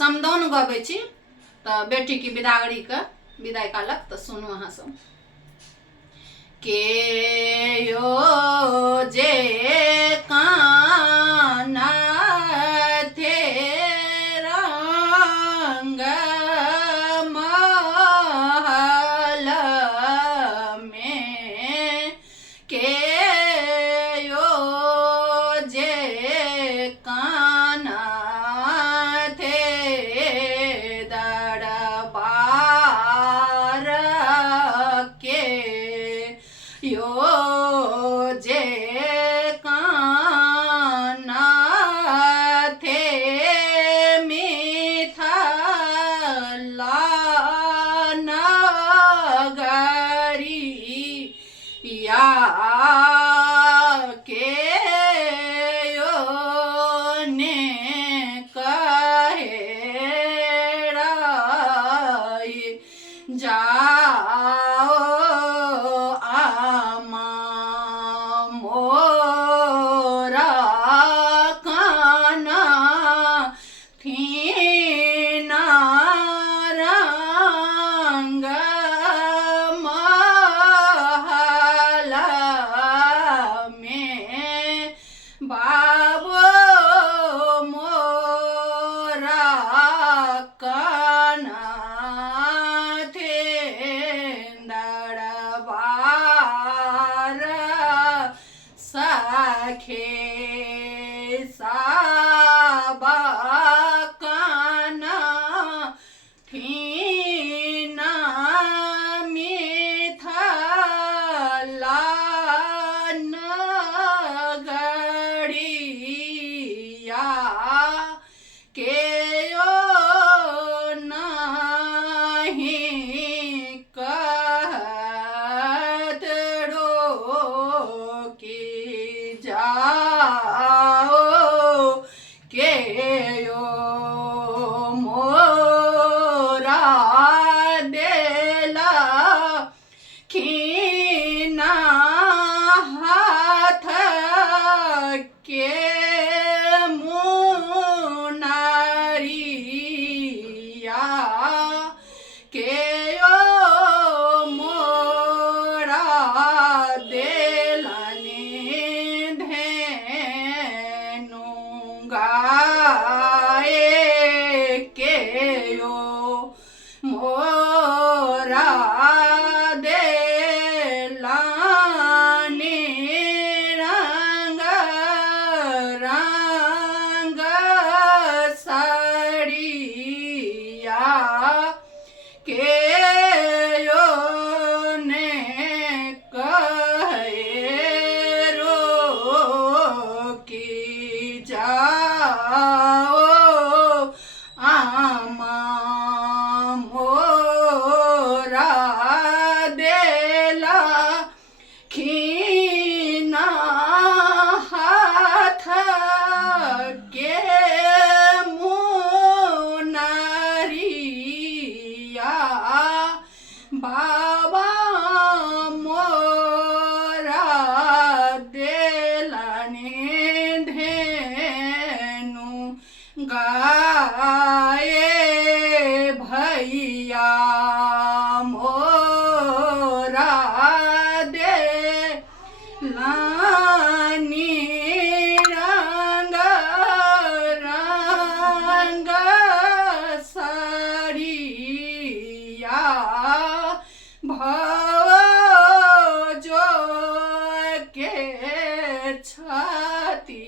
समदाउन गबै छी तो बेटी की विदागरी के विदाई कालक तो सुनू अहाँ सब। के यो जे काना थे रंग महल में, के यो जे काना थे दरबार के, यो जे काना थे मिथिला नगरिया के, यो ने कहे जाओ आमा मोरा काना थीना रंग महल में, बाबो मोरा काना सखे साबा काना थीना मिथिला नगरिया के, यो नहीं कहत रोकी जाओ, के यो मोरा देला खीना हाथ के मुनारिया, के यो मोरा देलाने धेनु गाए, के यो मोरा देलाने रंग रंग साड़िया, के यो ने कहे रोकी जाओ आमा मोरा देला खीना हाथ के मुनारिया, बाबा मोरा देलाने धेनु गाए, भैया मोरा देलानी रंग रंग साड़िया, भव जो के छाती